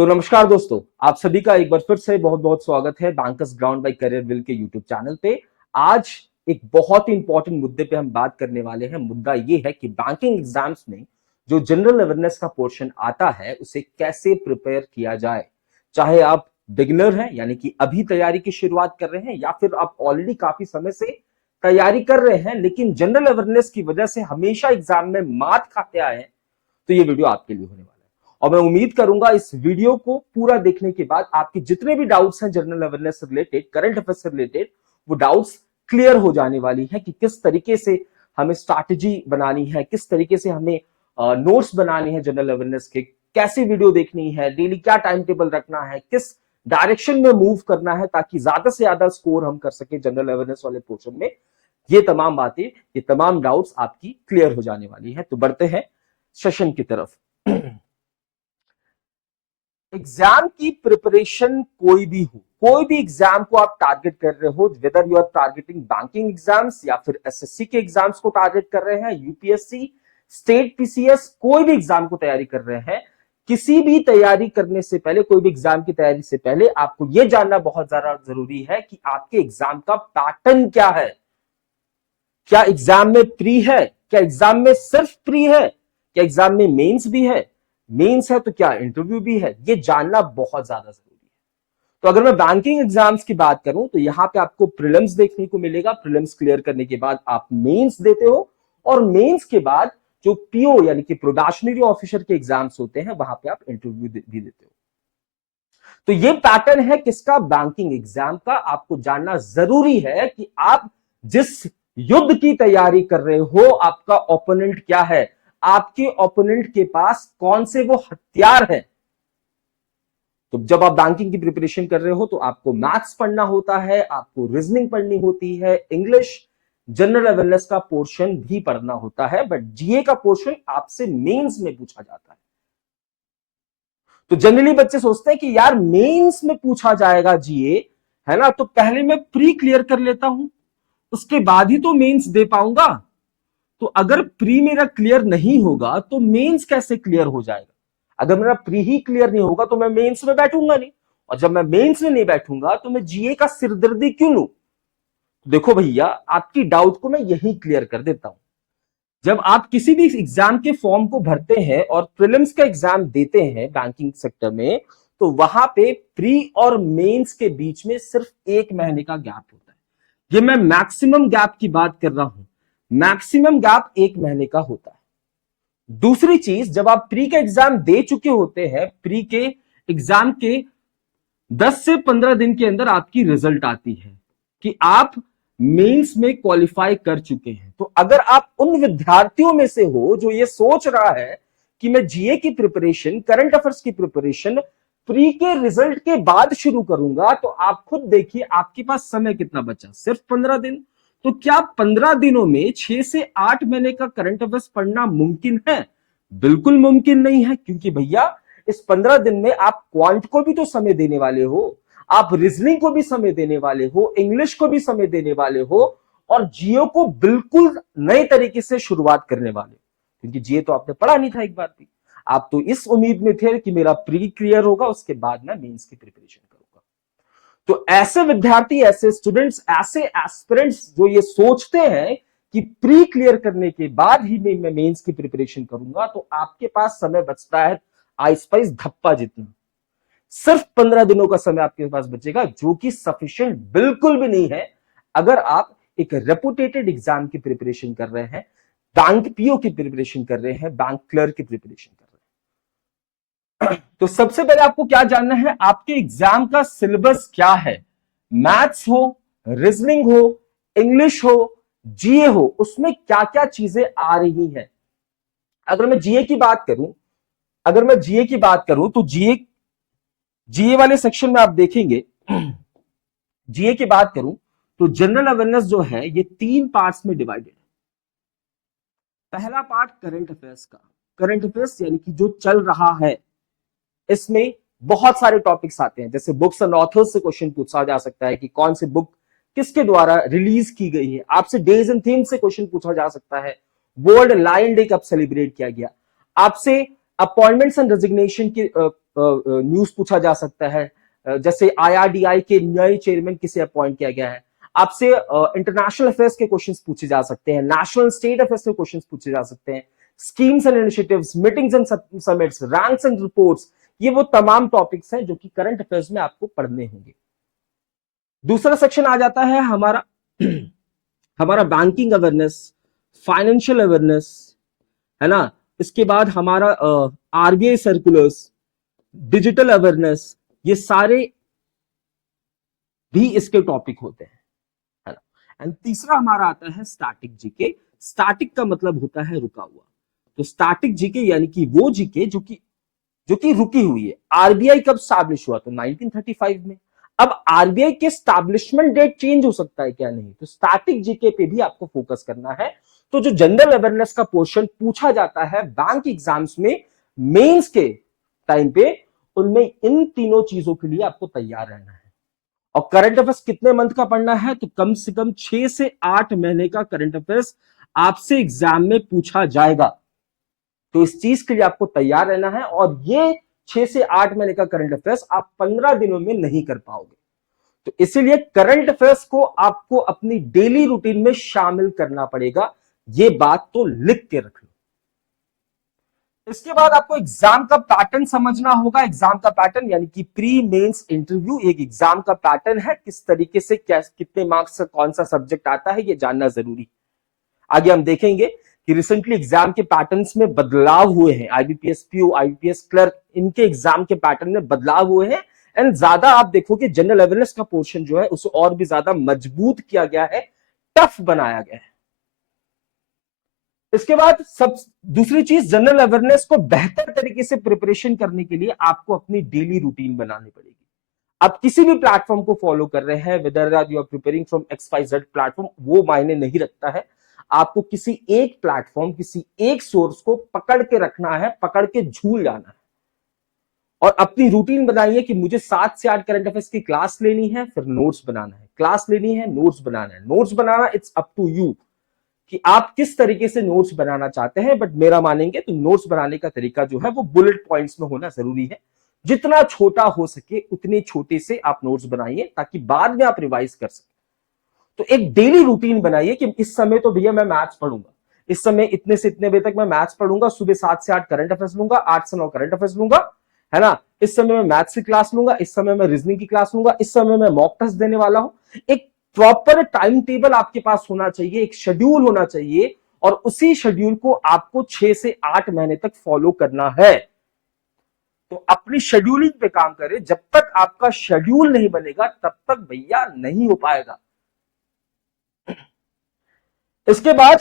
तो नमस्कार दोस्तों, आप सभी का एक बार फिर से बहुत बहुत स्वागत है bankers ground by career will के यूट्यूब चैनल पे। आज एक बहुत ही इंपॉर्टेंट मुद्दे पे हम बात करने वाले हैं। मुद्दा ये है कि बैंकिंग एग्जाम्स में जो जनरल अवेयरनेस का पोर्शन आता है उसे कैसे प्रिपेयर किया जाए। चाहे आप बिगिनर हैं यानी कि अभी तैयारी की शुरुआत कर रहे हैं, या फिर आप ऑलरेडी काफी समय से तैयारी कर रहे हैं लेकिन जनरल अवेयरनेस की वजह से हमेशा एग्जाम में मात खाते आए हैं, तो ये वीडियो आपके लिए होने वाला है। और मैं उम्मीद करूंगा इस वीडियो को पूरा देखने के बाद आपके जितने भी डाउट्स हैं जनरल अवेयरनेस से रिलेटेड, करंट अफेयर्स से रिलेटेड, वो डाउट्स क्लियर हो जाने वाली है कि किस तरीके से हमें स्ट्रैटेजी बनानी है, किस तरीके से हमें नोट्स बनाने हैं जनरल अवेयरनेस के, कैसी वीडियो देखनी है, डेली क्या टाइम टेबल रखना है, किस डायरेक्शन में मूव करना है ताकि ज्यादा से ज्यादा स्कोर हम कर सके जनरल अवेयरनेस वाले पोर्शन में। ये तमाम बातें, ये तमाम डाउट्स आपकी क्लियर हो जाने वाली है। तो बढ़ते हैं सेशन की तरफ। एग्जाम की प्रिपरेशन कोई भी हो, कोई भी एग्जाम को आप टारगेट कर रहे हो, whether you are targeting banking exams या फिर एसएससी के एग्जाम्स को टारगेट कर रहे हैं, यूपीएससी, स्टेट पीसीएस, कोई भी एग्जाम को तैयारी कर रहे हैं, किसी भी तैयारी करने से पहले, कोई भी एग्जाम की तैयारी से पहले आपको यह जानना बहुत ज्यादा जरूरी है कि आपके एग्जाम का पैटर्न क्या है। क्या एग्जाम में प्री है? क्या एग्जाम में सिर्फ प्री है? क्या एग्जाम में मेंस भी है? मेंस है तो क्या इंटरव्यू भी है? ये जानना बहुत ज्यादा जरूरी है। तो अगर मैं बैंकिंग एग्जाम्स की बात करूं तो यहां पे आपको प्रीलिम्स देखने को मिलेगा। प्रीलिम्स क्लियर करने के बाद आप मेंस देते हो, और मेंस के बाद जो पीओ यानी कि प्रोबेशनरी ऑफिसर के एग्जाम्स होते हैं वहां पे आप इंटरव्यू भी देते हो। तो ये पैटर्न है किसका? बैंकिंग एग्जाम का। आपको जानना जरूरी है कि आप जिस युद्ध की तैयारी कर रहे हो, आपका ओपोनेंट क्या है, आपके ओपोनेंट के पास कौन से वो हथियार हैं। तो जब आप बैंकिंग की प्रिपरेशन कर रहे हो तो आपको मैथ्स पढ़ना होता है, आपको रीजनिंग पढ़नी होती है, इंग्लिश, जनरल अवेयरनेस का पोर्शन भी पढ़ना होता है, बट जीए का पोर्शन आपसे मेंस में पूछा जाता है। तो जनरली बच्चे सोचते हैं कि यार मेंस में पूछा जाएगा जीए, है ना, तो पहले मैं प्री क्लियर कर लेता हूं, उसके बाद ही तो मेंस दे पाऊंगा। तो अगर प्री मेरा क्लियर नहीं होगा तो मेंस कैसे क्लियर हो जाएगा? अगर मेरा प्री ही क्लियर नहीं होगा तो मैं मेंस में बैठूंगा नहीं, और जब मैं मेंस में नहीं बैठूंगा तो मैं जीए का सिरदर्दी क्यों लूं? देखो भैया, आपकी डाउट को मैं यही क्लियर कर देता हूं। जब आप किसी भी एग्जाम के फॉर्म को भरते हैं और प्रीलिम्स का एग्जाम देते हैं बैंकिंग सेक्टर में, तो वहां पे प्री और मेंस के बीच में सिर्फ 1 महीने का गैप होता है। ये मैं मैक्सिमम गैप की बात कर रहा हूं, मैक्सिमम गैप 1 महीने का होता है। दूसरी चीज, जब आप प्री का एग्जाम दे चुके होते हैं, प्री के एग्जाम के 10 से 15 दिन के अंदर आपकी रिजल्ट आती है कि आप मेंस में क्वालिफाई कर चुके हैं। तो अगर आप उन विद्यार्थियों में से हो जो ये सोच रहा है कि मैं जीए की प्रिपरेशन, करंट अफेयर्स की प्रिपरेशन प्री के रिजल्ट के बाद शुरू करूंगा, तो आप खुद देखिए आपके पास समय कितना बचा, सिर्फ 15 दिन। तो क्या 15 दिनों में 6 से 8 महीने का करंट अफेयर्स पढ़ना मुमकिन है? बिल्कुल मुमकिन नहीं है, क्योंकि भैया इस 15 दिन में आप क्वांट को भी तो समय देने वाले हो, आप रीजनिंग को भी समय देने वाले हो, इंग्लिश को भी समय देने वाले हो, और जियो को बिल्कुल नए तरीके से शुरुआत करने वाले, क्योंकि जियो तो आपने पढ़ा नहीं था एक बार भी। आप तो इस उम्मीद में थे कि मेरा प्री क्लियर होगा, उसके बाद मैं मेंस की प्रिपरेशन करूंगा। तो ऐसे विद्यार्थी, ऐसे स्टूडेंट्स, ऐसे एस्पिरेंट्स जो ये सोचते हैं कि प्री क्लियर करने के बाद ही मैं मेंस की प्रिपरेशन करूंगा, तो आपके पास समय बचता है आइस पाइस धप्पा जितना। सिर्फ 15 दिनों का समय आपके पास बचेगा, जो कि सफिशिएंट बिल्कुल भी नहीं है अगर आप एक रेपुटेटेड एग्जाम की प्रिपरेशन कर रहे हैं, बैंक पीओ की प्रिपरेशन कर रहे हैं, बैंक क्लर्क की प्रिपरेशन कर रहे हैं। तो सबसे पहले आपको क्या जानना है, आपके एग्जाम का सिलेबस क्या है। मैथ्स हो, रीजनिंग हो, इंग्लिश हो, जीए हो, उसमें क्या क्या चीजें आ रही हैं। अगर मैं जीए की बात करूं, अगर मैं जीए की बात करूं तो जीए वाले सेक्शन में आप देखेंगे, जीए की बात करूं तो जनरल अवेयरनेस जो है ये 3 पार्ट्स में डिवाइडेड है। पहला पार्ट करंट अफेयर्स का, करंट अफेयर्स यानी कि जो चल रहा है, इसमें बहुत सारे टॉपिक्स आते हैं, जैसे बुक्स एंड ऑथर्स से क्वेश्चन पूछा जा सकता है कि कौन सी बुक किसके द्वारा रिलीज की गई है। आपसे डेज एंड थीम से क्वेश्चन पूछा जा सकता है, वर्ल्ड लायन डे कब सेलिब्रेट किया गया, आपसे अपॉइंटमेंट्स एंड रेजिग्नेशन के न्यूज पूछा जा सकता है, जैसे IRDI के नए चेयरमैन किसे अपॉइंट किया गया है। आपसे इंटरनेशनल अफेयर्स के क्वेश्चंस पूछे जा सकते हैं, नेशनल स्टेट अफेयर्स के क्वेश्चंस पूछे जा सकते हैं, schemes and initiatives, meetings and summits, ranks and reports, ये वो तमाम टॉपिक्स हैं जो कि करंट अफेयर्स में आपको पढ़ने होंगे। दूसरा सेक्शन आ जाता है हमारा हमारा बैंकिंग अवेयरनेस, फाइनेंशियल अवेयरनेस, है ना। इसके बाद हमारा RBI सर्कुलर्स, डिजिटल अवेयरनेस, ये सारे भी इसके टॉपिक होते हैं, है ना। एंड तीसरा हमारा आता है स्टैटिक जीके। स्टैटिक का मतलब होता है रुका हुआ। तो स्टैटिक जीके यानी कि वो जीके जो कि रुकी हुई है। RBI कब स्टैब्लिश हुआ? तो 1935 में। अब RBI के स्टैब्लिशमेंट डेट चेंज हो सकता है क्या? नहीं। तो स्टैटिक जीके पे भी आपको फोकस करना है। तो जो जनरल अवेयरनेस का पोर्शन पूछा जाता है बैंक एग्जाम्स में मेंस के टाइम पे, उनमें इन तीनों चीजों के लिए आपको तैयार रहना है। और करंट अफेयर्स कितने मंथ का पढ़ना है? तो कम से कम 6 से 8 महीने का करंट अफेयर्स आपसे एग्जाम में पूछा जाएगा। तो इस चीज के लिए आपको तैयार रहना है। और ये 6 से 8 महीने का करंट अफेयर्स आप 15 दिनों में नहीं कर पाओगे। तो इसीलिए करंट अफेयर्स को आपको अपनी डेली रूटीन में शामिल करना पड़ेगा। ये बात तो लिख के रख लो। इसके बाद आपको एग्जाम का पैटर्न समझना होगा। एग्जाम का पैटर्न यानी कि प्री मेंस इंटरव्यू एक एग्जाम का पैटर्न है। किस तरीके से कितने मार्क्स का कौन सा सब्जेक्ट आता है, ये जानना जरूरी। आगे हम देखेंगे कि रिसेंटली एग्जाम के पैटर्न्स में बदलाव हुए हैं। IBPS PO, IBPS क्लर्क, इनके एग्जाम के पैटर्न में बदलाव हुए हैं। एंड ज्यादा आप देखोगे जनरल अवेयरनेस का पोर्शन जो है उसे और भी ज्यादा मजबूत किया गया है, टफ बनाया गया है। इसके बाद सब दूसरी चीज, जनरल अवेयरनेस को बेहतर तरीके से प्रिपरेशन करने के लिए आपको अपनी डेली रूटीन बनानी पड़ेगी। आप किसी भी प्लेटफॉर्म को फॉलो कर रहे हैं, whether you are preparing from XYZ platform, वो मायने नहीं रखता है। आपको किसी एक प्लेटफॉर्म, किसी एक सोर्स को पकड़ के रखना है, पकड़ के झूल जाना है। और अपनी रूटीन बनाइए कि मुझे 7 से 8 करंट अफेयर्स की क्लास लेनी है, फिर नोट्स बनाना है, क्लास लेनी है, नोट्स बनाना है। नोट्स बनाना इट्स अप टू यू कि आप किस तरीके से नोट्स बनाना चाहते हैं। बट मेरा मानेंगे तो नोट्स बनाने का तरीका जो है वो बुलेट पॉइंट्स में होना जरूरी है। जितना छोटा हो सके उतने छोटे से आप नोट्स बनाइए ताकि बाद में आप रिवाइज कर सकें। तो एक डेली रूटीन बनाइए कि इस समय तो भैया मैं मैथ्स पढ़ूंगा, इस समय इतने से इतने बजे तक मैं मैथ्स पढ़ूंगा, सुबह 7 से 8 करंट अफेयर्स लूंगा, 8 से 9 करंट अफेयर्स लूंगा, है ना। इस समय मैं मैथ्स की क्लास लूंगा, इस समय मैं रीजनिंग की क्लास लूंगा, इस समय मैं मॉक टेस्ट देने वाला हूं। एक प्रॉपर टाइम टेबल आपके पास होना चाहिए, एक शेड्यूल होना चाहिए। और उसी शेड्यूल को आपको 6 से 8 महीने तक फॉलो करना है। तो अपनी शेड्यूलिंग पे काम करें। जब तक आपका शेड्यूल नहीं बनेगा तब तक भैया नहीं हो पाएगा। इसके बाद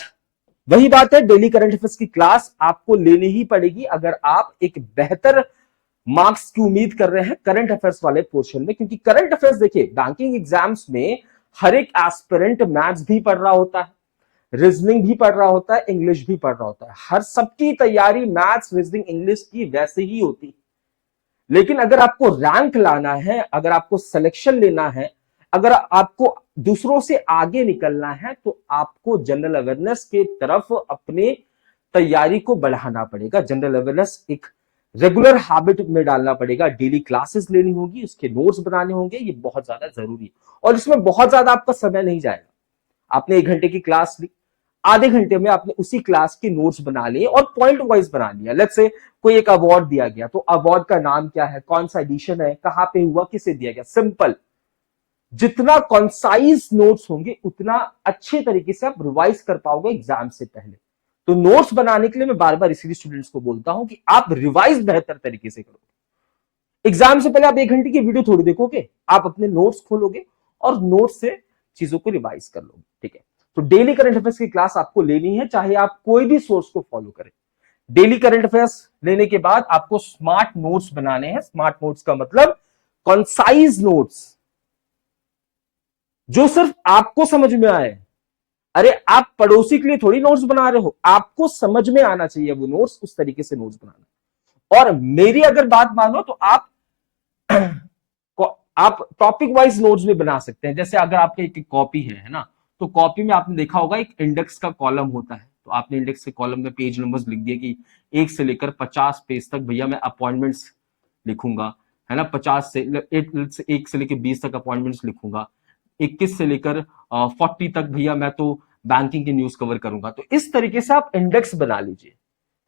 वही बात है, डेली करंट अफेयर्स की क्लास आपको लेनी ही पड़ेगी अगर आप एक बेहतर मार्क्स की उम्मीद कर रहे हैं करंट अफेयर्स वाले पोर्शन में। क्योंकि करंट अफेयर्स देखिए, बैंकिंग एग्जाम्स में हर एक एस्पिरेंट मैथ्स भी पढ़ रहा होता है, रीजनिंग भी पढ़ रहा होता है, इंग्लिश भी पढ़ रहा होता है। हर सबकी तैयारी मैथ्स, रीजनिंग, इंग्लिश की वैसे ही होती है। लेकिन अगर आपको रैंक लाना है, अगर आपको सिलेक्शन लेना है, अगर आपको दूसरों से आगे निकलना है, तो आपको जनरल अवेयरनेस के तरफ अपने तैयारी को बढ़ाना पड़ेगा। जनरल अवेयरनेस एक रेगुलर हैबिट में डालना पड़ेगा। डेली क्लासेस लेनी होगी, उसके नोट्स बनाने होंगे, ये बहुत ज्यादा जरूरी है। और इसमें बहुत ज्यादा आपका समय नहीं जाएगा। आपने 1 घंटे की क्लास ली, आधे घंटे में आपने उसी क्लास के नोट्स बना लिए और पॉइंट वाइज बना लिया। लेट्स से कोई एक अवार्ड दिया गया, तो अवार्ड का नाम क्या है, कौन सा एडिशन है, कहां पे हुआ, किसे दिया गया, सिंपल। जितना कॉन्साइज नोट्स होंगे उतना अच्छे तरीके से आप रिवाइज कर पाओगे एग्जाम से पहले। तो नोट्स बनाने के लिए मैं बार बार इसीलिए स्टूडेंट्स को बोलता हूं कि आप रिवाइज बेहतर तरीके से करो। एग्जाम से पहले आप 1 घंटे की वीडियो थोड़ी देखोगे, आप अपने नोट्स खोलोगे और नोट्स से चीजों को रिवाइज कर लोगे। ठीक है, तो डेली करंट अफेयर्स की क्लास आपको लेनी है, चाहे आप कोई भी सोर्स को फॉलो करें। डेली करंट अफेयर्स लेने के बाद आपको स्मार्ट नोट्स बनाने हैं। स्मार्ट नोट्स का मतलब कॉन्साइज नोट्स, जो सिर्फ आपको समझ में आए। अरे आप पड़ोसी के लिए थोड़ी नोट्स बना रहे हो, आपको समझ में आना चाहिए वो नोट्स, उस तरीके से नोट्स बनाना। और मेरी अगर बात मानो तो आप टॉपिक वाइज नोट्स भी बना सकते हैं। जैसे अगर आपके एक कॉपी है ना, तो कॉपी में आपने देखा होगा एक इंडेक्स का कॉलम होता है। तो आपने इंडेक्स के कॉलम में पेज नंबर्स लिख दिए कि 1 से लेकर 50 पेज तक भैया मैं अपॉइंटमेंट्स लिखूंगा, है ना, 50 से 1 से लेकर 20 तक अपॉइंटमेंट्स लिखूंगा, 21 से लेकर 40 तक भैया मैं तो बैंकिंग की न्यूज कवर करूंगा। तो इस तरीके से आप इंडेक्स बना लीजिए,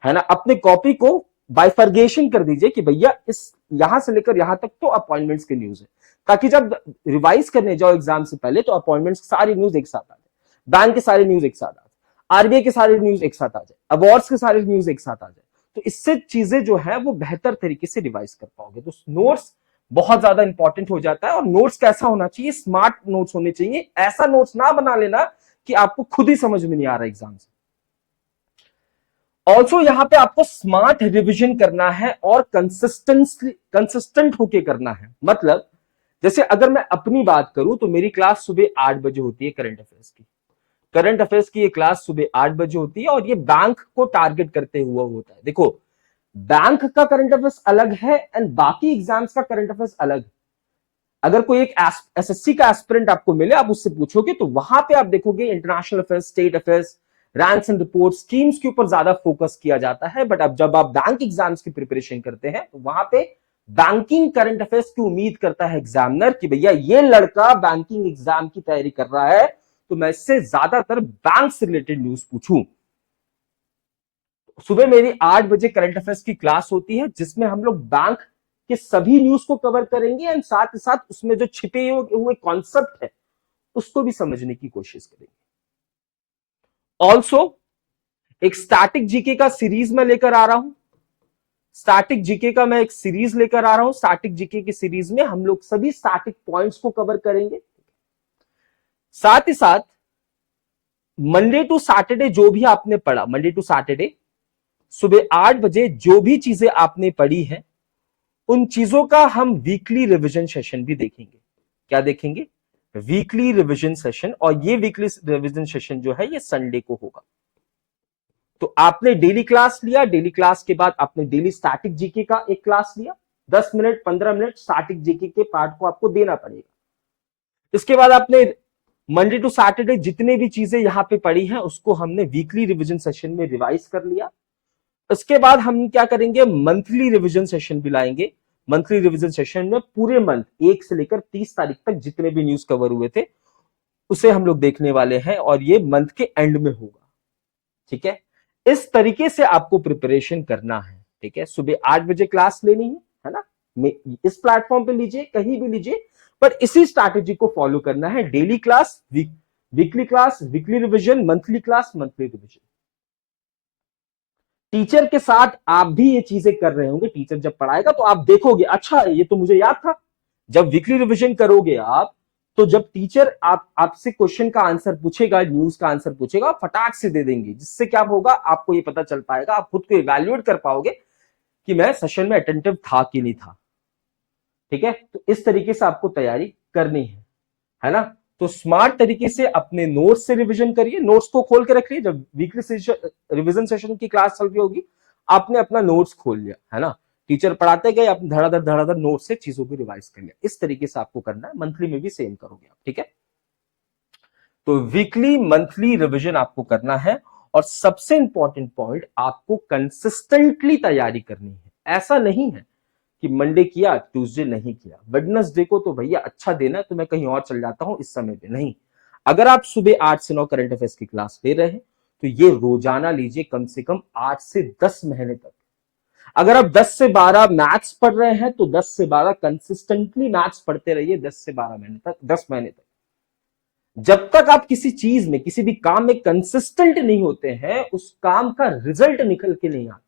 है ना, अपने कॉपी को बाइफर्गेशन कर दीजिए कि भैया इस यहां से लेकर यहां तक तो अपॉइंटमेंट्स की न्यूज है, ताकि जब रिवाइज करने जाओ एग्जाम से पहले तो अपॉइंटमेंट्स सारी न्यूज एक साथ आ जाए, बैंक के सारे न्यूज एक साथ आ जाए, आरबीआई के सारे न्यूज एक साथ आ जाए, अवार्ड्स के सारे न्यूज एक साथ आ जाए। तो इससे चीजें जो है वो बेहतर तरीके से रिवाइज कर पाओगे। तो नोट्स बहुत ज्यादा इंपॉर्टेंट हो जाता है। और नोट्स कैसा होना चाहिए? स्मार्ट नोट्स होने चाहिए। ऐसा नोट्स ना बना लेना कि आपको खुद ही समझ में नहीं आ रहा एग्जाम से। ऑल्सो यहां पे आपको स्मार्ट रिविजन करना है और कंसिस्टेंट होके करना है। मतलब जैसे अगर मैं अपनी बात करूं तो मेरी क्लास सुबह 8 बजे होती है करंट अफेयर्स की। करंट अफेयर्स की ये क्लास सुबह 8 बजे होती है और ये बैंक को टारगेट करते हुआ होता है। देखो, बैंक का करंट अफेयर्स अलग है एंड बाकी एग्जाम्स का करंट अफेयर्स अलग है। अगर कोई एक एसएससी का एस्पिरेंट आपको मिले, आप उससे पूछोगे तो वहां पे आप देखोगे international affairs, state affairs, ranks and report, schemes के ऊपर ज्यादा फोकस किया जाता है। बट अब जब आप बैंक एग्जाम्स की प्रिपरेशन करते हैं तो वहां पे बैंकिंग करंट अफेयर्स की उम्मीद करता है एग्जामिनर कि भैया ये लड़का बैंकिंग एग्जाम की तैयारी कर रहा है तो मैं इससे ज्यादातर बैंक से रिलेटेड न्यूज पूछूं। सुबह मेरी 8 बजे करंट अफेयर्स की क्लास होती है जिसमें हम लोग बैंक के सभी न्यूज को कवर करेंगे एंड साथ ही साथ उसमें जो छिपे हुए कॉन्सेप्ट है उसको भी समझने की कोशिश करेंगे। ऑल्सो एक स्टैटिक जीके का सीरीज में लेकर आ रहा हूं। स्टैटिक जीके का मैं एक सीरीज लेकर आ रहा हूं। स्टैटिक जीके की सीरीज में हम लोग सभी स्टैटिक पॉइंट्स को कवर करेंगे। साथ ही साथ मंडे टू सैटरडे जो भी आपने पढ़ा, मंडे टू सैटरडे सुबह 8 बजे जो भी चीजें आपने पढ़ी हैं उन चीजों का हम वीकली रिवीजन सेशन भी देखेंगे। क्या देखेंगे? Weekly revision session. और ये वीकली रिवीजन सेशन जो है ये संडे को होगा। तो आपने डेली क्लास लिया, डेली क्लास के बाद आपने डेली स्टैटिक जीके का एक क्लास लिया, 10 मिनट 15 मिनट स्टैटिक जीके के पार्ट को आपको देना पड़ेगा। इसके बाद आपने मंडे टू सैटरडे जितने भी चीजें यहां पे पढ़ी हैं उसको हमने वीकली रिवीजन सेशन में रिवाइज कर लिया। इसके बाद हम क्या करेंगे? मंथली रिवीजन सेशन भी लाएंगे। मंथली रिवीजन सेशन में पूरे मंथ 1 से लेकर 30 तारीख तक जितने भी न्यूज कवर हुए थे उसे हम लोग देखने वाले हैं और ये मंथ के एंड में होगा। ठीक है, इस तरीके से आपको प्रिपरेशन करना है। ठीक है, सुबह 8 बजे क्लास लेनी है ना, इस प्लेटफॉर्म पे लीजिए, कहीं भी लीजिए, पर इसी स्ट्रैटेजी को फॉलो करना है। Daily class, weekly class, weekly revision, monthly class, monthly revision. Teacher के साथ आप भी ये चीजें कर रहे होंगे। टीचर जब पढ़ाएगा तो आप देखोगे, अच्छा ये तो मुझे याद था। जब वीकली रिवीजन करोगे आप तो जब टीचर आपसे क्वेश्चन का आंसर पूछेगा, न्यूज का आंसर पूछेगा, फटाक से दे देंगे, जिससे क्या होगा? आपको ये पता चल पाएगा, आप खुद को इवैल्यूएट कर पाओगे कि मैं सेशन में अटेंटिव था कि नहीं था। ठीक है, तो इस तरीके से आपको तैयारी करनी है ना। तो स्मार्ट तरीके से अपने नोट्स से रिवीजन करिए, नोट्स को खोल के रखिए। जब वीकली रिवीजन सेशन की क्लास चल रही होगी आपने अपना नोट्स खोल लिया, है ना, टीचर पढ़ाते गए, आपने धड़ाधड़ नोट्स से चीजों को रिवाइज कर लिया। इस तरीके से आपको करना है। मंथली में भी सेम करोगे आप। ठीक है, तो वीकली मंथली रिवीजन आपको करना है। और सबसे इंपॉर्टेंट पॉइंट, आपको कंसिस्टेंटली तैयारी करनी है। ऐसा नहीं है कि मंडे किया ट्यूसडे नहीं किया, वेडनेसडे को तो भैया अच्छा देना तो मैं कहीं और चल जाता हूं इस समय पे नहीं। अगर आप सुबह 8 से 9 करंट अफेयर्स की क्लास ले रहे हैं तो ये रोजाना लीजिए, कम से कम 8 से 10 महीने तक। अगर आप 10 से 12 मैथ्स पढ़ रहे हैं तो 10 से 12 कंसिस्टेंटली मैथ्स पढ़ते रहिए, 10 से 12 महीने तक, 10 महीने तक। जब तक आप किसी चीज में, किसी भी काम में कंसिस्टेंट नहीं होते हैं उस काम का रिजल्ट निकल के नहीं आता।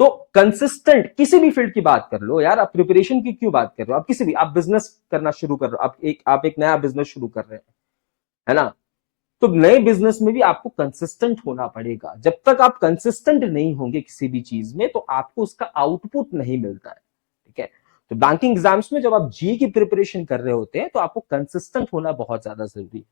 तो कंसिस्टेंट, किसी भी फील्ड की बात कर लो यार, आप प्रिपरेशन की क्यों बात कर रहे हो, आप किसी भी, आप बिजनेस करना शुरू कर रहे हो, आप एक नया बिजनेस शुरू कर रहे हैं, है ना, तो नए बिजनेस में भी आपको कंसिस्टेंट होना पड़ेगा। जब तक आप कंसिस्टेंट नहीं होंगे किसी भी चीज में तो आपको उसका आउटपुट नहीं मिलता है। ठीक है, तो बैंकिंग एग्जाम्स में जब आप जीए की प्रिपरेशन कर रहे होते हैं तो आपको कंसिस्टेंट होना बहुत ज्यादा जरूरी है।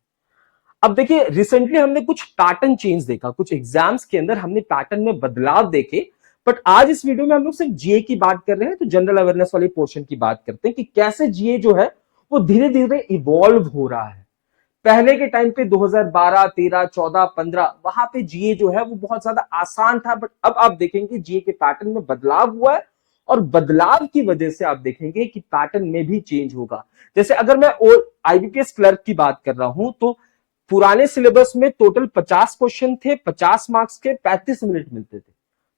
अब देखिए, रिसेंटली हमने कुछ पैटर्न चेंज देखा, कुछ एग्जाम्स के अंदर हमने पैटर्न में बदलाव देखे। बट आज इस वीडियो में हम लोग सिर्फ जीए की बात कर रहे हैं, तो जनरल अवेयरनेस वाले पोर्शन की बात करते हैं कि कैसे जीए जो है वो धीरे धीरे इवॉल्व हो रहा है। पहले के टाइम पे 2012, 13, 14, 15 वहां पे जीए जो है वो बहुत ज्यादा आसान था। बट अब आप देखेंगे जीए के पैटर्न में बदलाव हुआ है और बदलाव की वजह से आप देखेंगे कि पैटर्न में भी चेंज होगा। जैसे अगर मैं आईबीपीएस क्लर्क की बात कर रहा हूं तो पुराने सिलेबस में टोटल 50 क्वेश्चन थे, 50 मार्क्स के, 35 मिनट मिलते थे।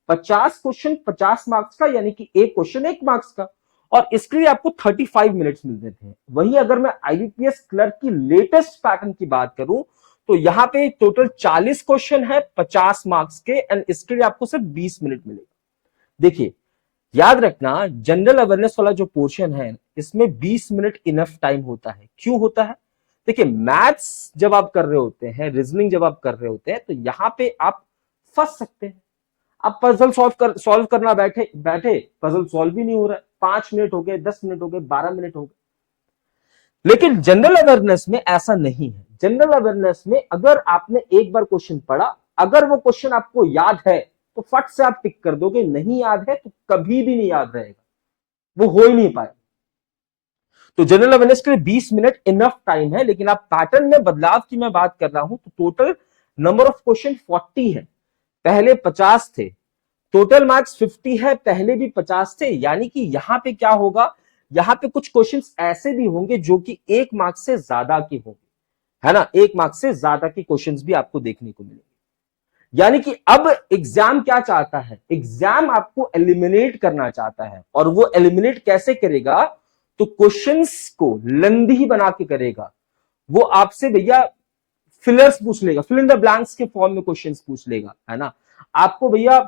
50 क्वेश्चन 50 मार्क्स का, यानी कि एक क्वेश्चन 1 मार्क्स का, और इसके लिए आपको 35 मिनट्स मिलते थे। वहीं अगर मैं आईबीपीएस क्लर्क की लेटेस्ट पैटर्न की बात करूं तो यहां पे टोटल 40 क्वेश्चन है 50 मार्क्स के, एंड इसके लिए आपको सिर्फ 20 मिनट मिलेगा। देखिए, याद रखना, जनरल अवेयरनेस वाला जो पोर्शन है इसमें 20 मिनट इनफ टाइम होता है। क्यों होता है? देखिए, मैथ्स जब आप कर रहे होते हैं, रीजनिंग जब आप कर रहे होते हैं, तो यहां पे आप फंस सकते हैं। आप पजल सॉल्व करना बैठे बैठे पजल सॉल्व ही नहीं हो रहा है, 5 मिनट हो गए, 10 मिनट हो गए, 12 मिनट हो गए। लेकिन जनरल अवेयरनेस में ऐसा नहीं है। जनरल अवेयरनेस में अगर आपने एक बार क्वेश्चन पढ़ा, अगर वो क्वेश्चन आपको याद है तो फट से आप टिक कर दोगे, नहीं याद है तो कभी भी नहीं याद रहेगा, वो हो ही नहीं पाए। तो जनरल अवेयरनेस के लिए 20 मिनट इनफ टाइम है। लेकिन आप पैटर्न में बदलाव की मैं बात कर रहा हूं तो टोटल नंबर ऑफ क्वेश्चन 40 है, पहले 50 थे। टोटल मार्क्स 50 है, पहले भी 50 थे। यानी कि यहां पे क्या होगा, यहां पे कुछ क्वेश्चंस ऐसे भी होंगे जो कि 1 मार्क्स से ज्यादा के होंगे, है ना। 1 मार्क्स से ज्यादा के क्वेश्चंस भी आपको देखने को मिलेंगे। यानी कि अब एग्जाम क्या चाहता है, एग्जाम आपको एलिमिनेट करना चाहता है। और वो एलिमिनेट कैसे करेगा, तो क्वेश्चंस को लेंथी बना के करेगा। वो आपसे भैया फिलर्स पूछ लेगा, फिल इन द ब्लैंक्स के फॉर्म में क्वेश्चंस पूछ लेगा, है ना। आपको भैया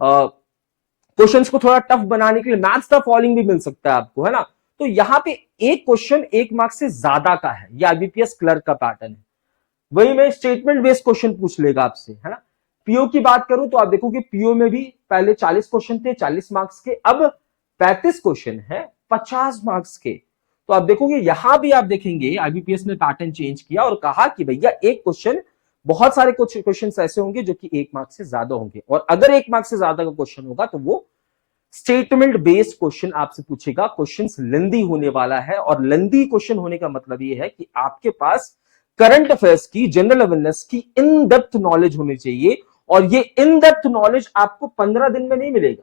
क्वेश्चंस को थोड़ा टफ बनाने के लिए मैथ्स द फॉलोइंग भी मिल सकता है आपको, है ना। तो यहां पे एक क्वेश्चन 1 मार्क्स से ज्यादा का है, ये आईबीपीएस क्लर्क का पैटर्न है। वही में स्टेटमेंट बेस्ड क्वेश्चन पूछ लेगा आपसे, है ना। पीओ की बात करूं तो आप देखोगे पीओ में भी पहले 40 क्वेश्चन थे 40 मार्क्स के, अब 35 क्वेश्चन है 50 मार्क्स के। तो आप देखोगे यहां भी आप देखेंगे आईबीपीएस ने पैटर्न चेंज किया और कहा कि भैया एक क्वेश्चन, बहुत सारे कुछ क्वेश्चन ऐसे होंगे जो कि 1 मार्क्स से ज्यादा होंगे, और अगर 1 मार्क्स से ज्यादा का क्वेश्चन होगा तो वो स्टेटमेंट बेस्ड क्वेश्चन आपसे पूछेगा। क्वेश्चन लेंदी होने वाला है, और लेंदी क्वेश्चन होने का मतलब ये है कि आपके पास करंट अफेयर्स की, जनरल अवेयरनेस की इन डेप्थ नॉलेज होनी चाहिए। और ये इन डेप्थ नॉलेज आपको 15 दिन में नहीं मिलेगा।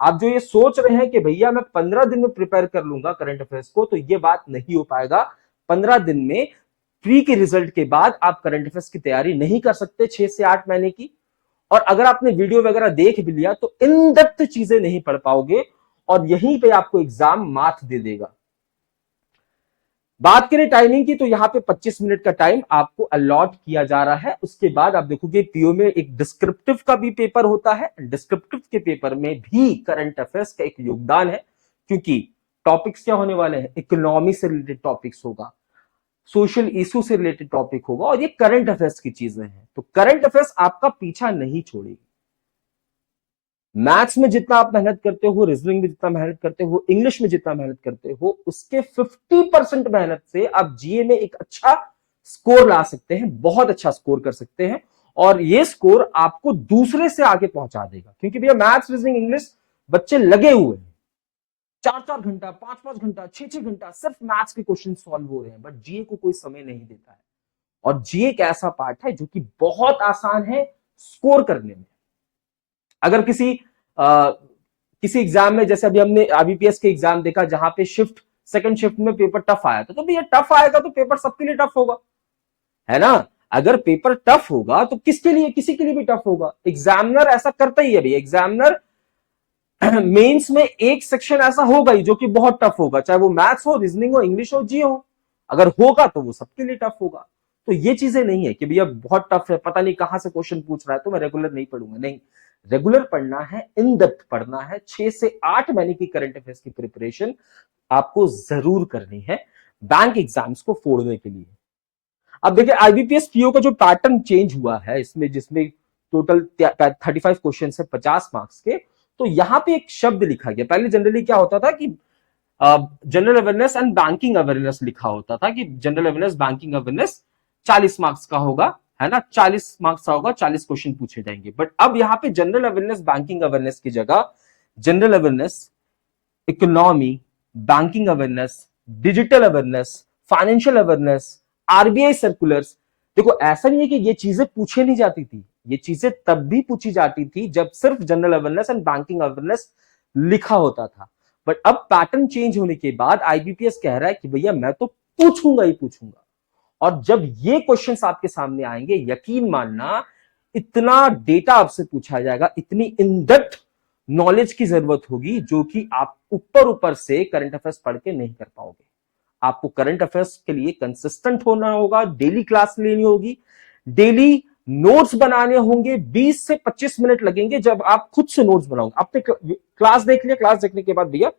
आप जो ये सोच रहे हैं कि भैया मैं 15 दिन में प्रिपेयर कर लूंगा करंट अफेयर्स को, तो ये बात नहीं हो पाएगा। 15 दिन में प्री के रिजल्ट के बाद आप करंट अफेयर्स की तैयारी नहीं कर सकते 6 से 8 महीने की। और अगर आपने वीडियो वगैरह देख भी लिया तो इन डेप्थ चीजें नहीं पढ़ पाओगे, और यहीं पे आपको एग्जाम मात दे देगा। बात करें टाइमिंग की तो यहां पे 25 मिनट का टाइम आपको अलॉट किया जा रहा है। उसके बाद आप देखोगे पीओ में एक डिस्क्रिप्टिव का भी पेपर होता है। डिस्क्रिप्टिव के पेपर में भी करंट अफेयर्स का एक योगदान है, क्योंकि टॉपिक्स क्या होने वाले हैं, इकोनॉमी से रिलेटेड टॉपिक्स होगा, सोशल इशू से रिलेटेड टॉपिक होगा, और ये करंट अफेयर्स की चीजें हैं। तो करंट अफेयर्स आपका पीछा नहीं छोड़ेगी। मैथ्स में जितना आप मेहनत करते हो, रीजनिंग में जितना मेहनत करते हो, इंग्लिश में जितना मेहनत करते हो, उसके 50% मेहनत से आप जीए में एक अच्छा स्कोर ला सकते हैं, बहुत अच्छा स्कोर कर सकते हैं। और ये स्कोर आपको दूसरे से आगे पहुंचा देगा, क्योंकि भैया मैथ्स, रीजनिंग, इंग्लिश बच्चे लगे हुए हैं, 4-4 घंटा, 5-5 घंटा, 6-6 घंटा सिर्फ मैथ्स के क्वेश्चन सॉल्व हो रहे हैं, बट जीए को कोई समय नहीं देता है। और जीए एक ऐसा पार्ट है जो कि बहुत आसान है स्कोर करने में। अगर किसी एग्जाम में, जैसे अभी हमने आईबीपीएस के एग्जाम देखा जहां पे सेकंड शिफ्ट में पेपर टफ आया था, तो भैया टफ आएगा तो पेपर सबके लिए टफ होगा, है ना। अगर पेपर टफ होगा तो किसके लिए, किसी के लिए भी टफ होगा। एग्जामिनर ऐसा करता ही है भैया। एग्जामिनर मेंस में एक सेक्शन ऐसा होगा ही जो कि बहुत टफ होगा, चाहे वो मैथ्स हो, रीजनिंग हो, इंग्लिश हो, जीए हो। अगर होगा तो वो सबके लिए टफ होगा। तो ये चीजें नहीं है कि भैया बहुत टफ है, पता नहीं कहां से क्वेश्चन पूछ रहा है तो मैं रेगुलर नहीं पढ़ूंगा। नहीं, रेगुलर पढ़ना है, इन डेप्थ पढ़ना है। 6 से 8 महीने की करंट अफेयर्स की प्रिपरेशन आपको जरूर करनी है बैंक एग्जाम्स को फोड़ने के लिए। अब देखिए आईबीपीएस पीओ का जो पैटर्न चेंज हुआ है इसमें, जिसमें टोटल 35 क्वेश्चन है 50 मार्क्स के, तो यहां पे एक शब्द लिखा गया। पहले जनरली क्या होता था कि general awareness and banking awareness लिखा होता था कि general awareness, banking awareness 40 marks का होगा, है ना, 40 मार्क्स का होगा, 40 क्वेश्चन पूछे जाएंगे। बट अब यहाँ पे जनरल अवेयरनेस, बैंकिंग अवेयरनेस की जगह general awareness, economy, banking awareness, digital awareness, financial awareness, RBI circulars. देखो ऐसा नहीं है कि ये चीजें पूछे नहीं जाती थी, ये चीजें तब भी पूछी जाती थी जब सिर्फ general awareness and banking awareness लिखा होता था। बट अब पैटर्न चेंज होने के बाद आईबीपीएस कह रहा है कि भैया मैं तो पूछूंगा ही पूछूंगा। और जब ये क्वेश्चंस आपके सामने आएंगे, यकीन मानना इतना डेटा आपसे पूछा जाएगा, इतनी इन डेप्थ नॉलेज की जरूरत होगी जो कि आप ऊपर ऊपर से करंट अफेयर्स पढ़ के नहीं कर पाओगे। आपको करंट अफेयर्स के लिए कंसिस्टेंट होना होगा, डेली क्लास लेनी होगी, डेली नोट्स बनाने होंगे। 20 से 25 मिनट लगेंगे जब आप खुद से नोट्स बनाओगे। आपने क्लास देख लिया, क्लास देखने के बाद भैया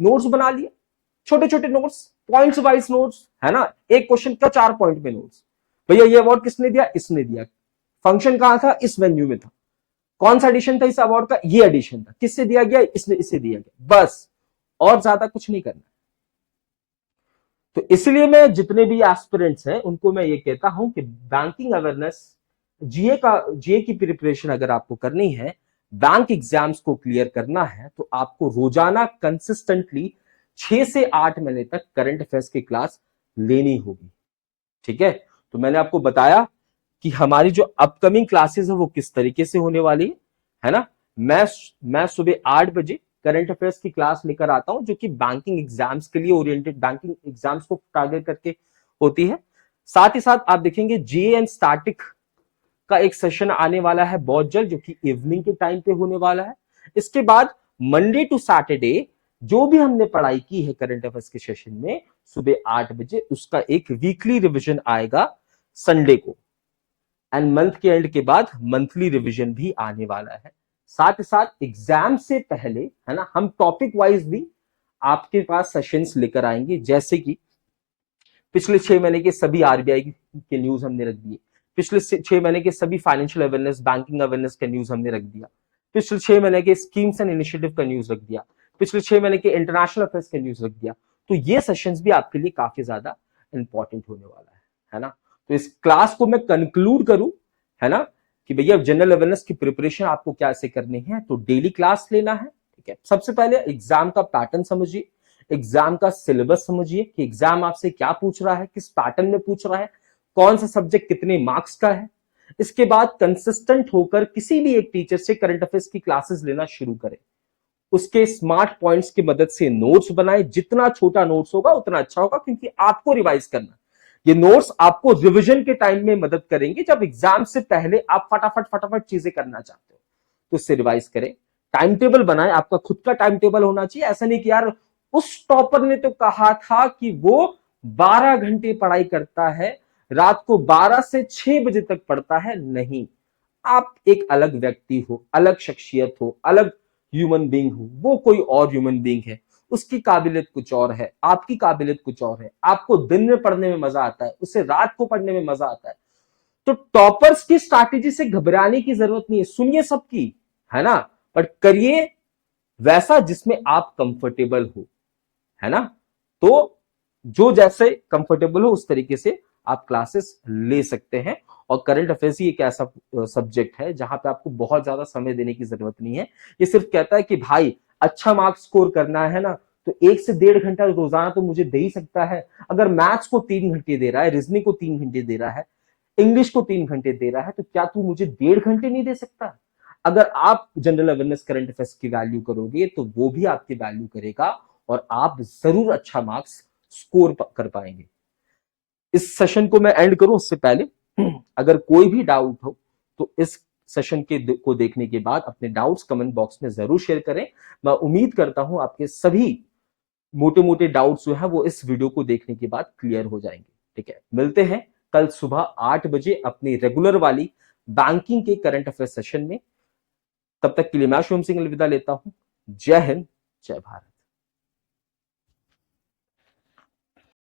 नोट्स बना लिया, छोटे छोटे नोट्स, पॉइंट्स वाइज नोट्स, है ना, एक क्वेश्चन का 4 पॉइंट में नोट्स। भैया ये अवार्ड किसने दिया, इसने दिया, फंक्शन कहां था, इस वेन्यू में था, कौन सा एडिशन था इस अवार्ड का, ये एडिशन था, किससे दिया गया, इसने इसे दिया गया, बस, और ज्यादा कुछ नहीं करना। तो इसलिए मैं जितने भी एस्पिरेंट्स हैं उनको मैं ये कहता हूं कि बैंकिंग अवेयरनेस, जीए की प्रिपरेशन अगर आपको करनी है, बैंक एग्जाम्स को क्लियर करना है, तो आपको रोजाना कंसिस्टेंटली 6 से 8 महीने तक करंट अफेयर्स की क्लास लेनी होगी। ठीक है, तो मैंने आपको बताया कि हमारी जो अपकमिंग क्लासेस है वो किस तरीके से होने वाली है ना। मैं सुबह 8 बजे करंट अफेयर्स की क्लास लेकर आता हूं जो कि बैंकिंग एग्जाम्स के लिए ओरिएंटेड, बैंकिंग एग्जाम्स को टारगेट करके होती है। साथ ही साथ आप देखेंगे जीए एंड स्टैटिक का एक सेशन आने वाला है बहुत जल्द, जो कि इवनिंग के टाइम पे होने वाला है। इसके बाद मंडे टू सैटरडे जो भी हमने पढ़ाई की है करंट अफेयर्स के सेशन में सुबह 8 बजे, उसका एक वीकली रिवीजन आएगा संडे को, एंड मंथ के एंड के बाद मंथली रिवीजन भी आने वाला है। साथ ही साथ एग्जाम से पहले, है ना, हम टॉपिक वाइज भी आपके पास सेशंस लेकर आएंगे, जैसे कि पिछले 6 महीने के सभी आरबीआई के न्यूज हमने रख दिए, पिछले 6 महीने के सभी फाइनेंशियल अवेयरनेस, बैंकिंग अवेयरनेस का न्यूज हमने रख दिया, पिछले 6 महीने के स्कीम्स एंड इनिशिएटिव का न्यूज रख दिया, पिछले 6 महीने के इंटरनेशनल अफेयर्स का न्यूज रख दिया। तो ये सेशंस भी आपके लिए काफी ज्यादा इंपॉर्टेंट होने वाला है ना। तो इस क्लास को मैं कंक्लूड करूं, है ना, कि भैया जनरल अवेयरनेस की प्रिपरेशन आपको क्या ऐसे करनी है, तो डेली क्लास लेना है। ठीक है, सबसे पहले एग्जाम का पैटर्न समझिए, एग्जाम का सिलेबस समझिए कि एग्जाम आपसे क्या पूछ रहा है, किस पैटर्न में पूछ रहा है, कौन सा सब्जेक्ट कितने मार्क्स का है। इसके बाद कंसिस्टेंट होकर किसी भी एक टीचर से करंट अफेयर्स की क्लासेस लेना शुरू करें, उसके स्मार्ट पॉइंट्स की मदद से नोट्स बनाए, जितना छोटा नोट्स होगा उतना अच्छा होगा, क्योंकि आपको रिवाइज करना, ये नोट्स आपको रिवीजन के टाइम में मदद करेंगे, जब एग्जाम से पहले आप फटाफट चीजें करना चाहते हो तो इससे रिवाइज करें। टाइम टेबल बनाए, आपका खुद का टाइम टेबल होना चाहिए, ऐसा नहीं कि यार उस टॉपर ने तो कहा था कि वो 12 घंटे पढ़ाई करता है, रात को 12 से 6 बजे तक पढ़ता है। नहीं, आप एक अलग व्यक्ति हो, अलग शख्सियत हो, अलग ह्यूमन बीइंग हो, वो कोई और ह्यूमन बीइंग है, उसकी काबिलियत कुछ और है, आपकी काबिलियत कुछ और है। आपको दिन में पढ़ने में मजा आता है, उसे रात को पढ़ने में मजा आता है। तो टॉपर्स की स्ट्रैटेजी से घबराने की जरूरत नहीं है, सुनिए सबकी, है ना, बट करिए वैसा जिसमें आप कंफर्टेबल हो, है ना। तो जो जैसे कंफर्टेबल हो उस तरीके से आप क्लासेस ले सकते हैं। और करंट अफेयर्स ही एक ऐसा सब्जेक्ट है जहां पे आपको बहुत ज्यादा समय देने की जरूरत नहीं है। ये सिर्फ कहता है कि भाई अच्छा मार्क्स स्कोर करना है ना, तो 1 से 1.5 घंटा रोजाना तो मुझे दे ही सकता है। अगर मैथ्स को 3 घंटे दे रहा है, रीजनिंग को 3 घंटे दे रहा है, इंग्लिश को 3 घंटे दे रहा है, तो क्या तू मुझे 1.5 घंटे नहीं दे सकता? अगर आप जनरल अवेयरनेस करंट अफेयर्स की वैल्यू करोगे तो वो भी आपकी वैल्यू करेगा और आप जरूर अच्छा मार्क्स स्कोर कर पाएंगे। इस सेशन को मैं एंड करूं उससे पहले अगर कोई भी डाउट हो तो इस सेशन को देखने के बाद अपने डाउट्स कमेंट बॉक्स में जरूर शेयर करें। मैं उम्मीद करता हूं आपके सभी मोटे मोटे डाउट्स जो है वो इस वीडियो को देखने के बाद क्लियर हो जाएंगे। ठीक है, मिलते हैं कल सुबह 8 बजे अपनी रेगुलर वाली बैंकिंग के करंट अफेयर सेशन में। तब तक के लिए मैं शुभम सिंह अलविदा लेता हूं। जय हिंद, जय भारत।